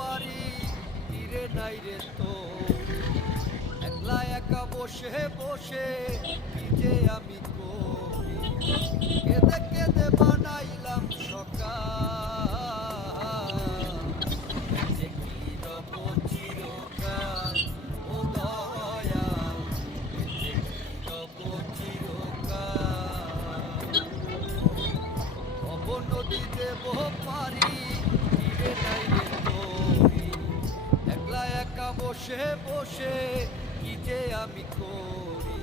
পারি তীরে নাই রে তো একলা একা বসে বসে কি যে আমি করি কেঁদে কেঁদে বানাইলাম সকাল যে কি রব চিরকাল ও দয়াল যে কি রব চিরকাল ভব নদী দেব পারি তীরে নাই রে তরি একলা একা বসে বসে কি যে আমি করি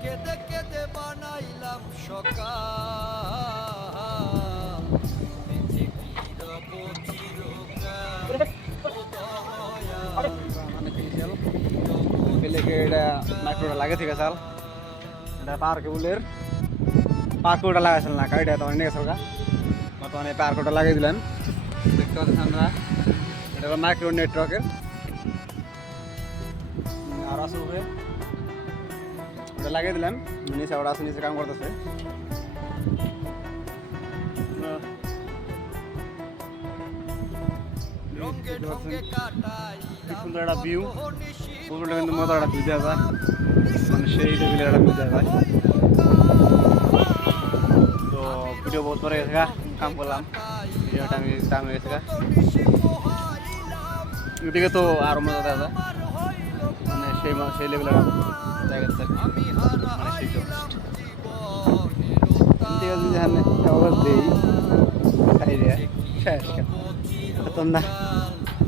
কেঁদে কেঁদে বানাইলাম সকাল যে কি রব চিরকাল ও দয়াল এটা মাইক্রোটা লাগে ঠিক আছে এটা পাওয়ার কেবলের পাওয়ার কেবলটা লাগাইছিল না গাড়িটা তোমার নিয়ে গেছিল বর্তমানে পাওয়ার কেবলটা লাগিয়ে দিলেন দেখতে পাচ্ছেন আপনারা এটা হলো মাইক্রো নেটওয়ার্কের আর আছে উপরে ওটা লাগিয়ে দিলাম নিচে ওটা আছে নিচে কাম করতেছে রঙে ঢঙে কাটাই কি সুন্দর একটা ভিউ পুরোটা কিন্তু মতো একটা ভিউ দেওয়া যায় মানে সেই লেভেলের একটা ভিউ দেওয়া যায় তো ভিডিও বহুত পরে গেছে কাম করলাম ভিডিওটা আমি টাইম হয়ে গেছে এদিকে তো আরো মজা দেওয়া যায় মানে সেই লেভেলের জায়গা মানে সেই ঠিক আছে জানে আবার দেই তাই রে শেষ তোমরা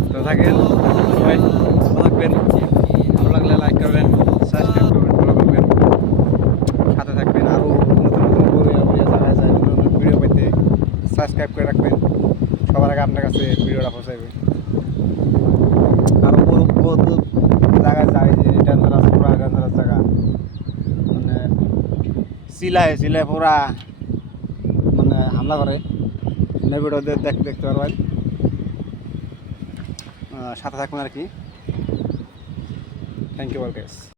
তো থাকেন সবাই থাকবেন ভালো লাগলে লাইক করবেন সাবস্ক্রাইব করবেন ফলো করবেন সাথে থাকবেন আরও নতুন নতুন ভিডিও পেতে সাবস্ক্রাইব করে রাখবেন সবার আগে আপনার কাছে ভিডিওটা পৌঁছাবে আরও বহুত জায়গায় যায় যে এটা পুরা গান্ধারার জায়গা মানে সিলায় পুরা মানে হামলা করে ভিডিও দেখতে পারবেন সাথে থাকুন আর কি থ্যাংক ইউ অল গাইস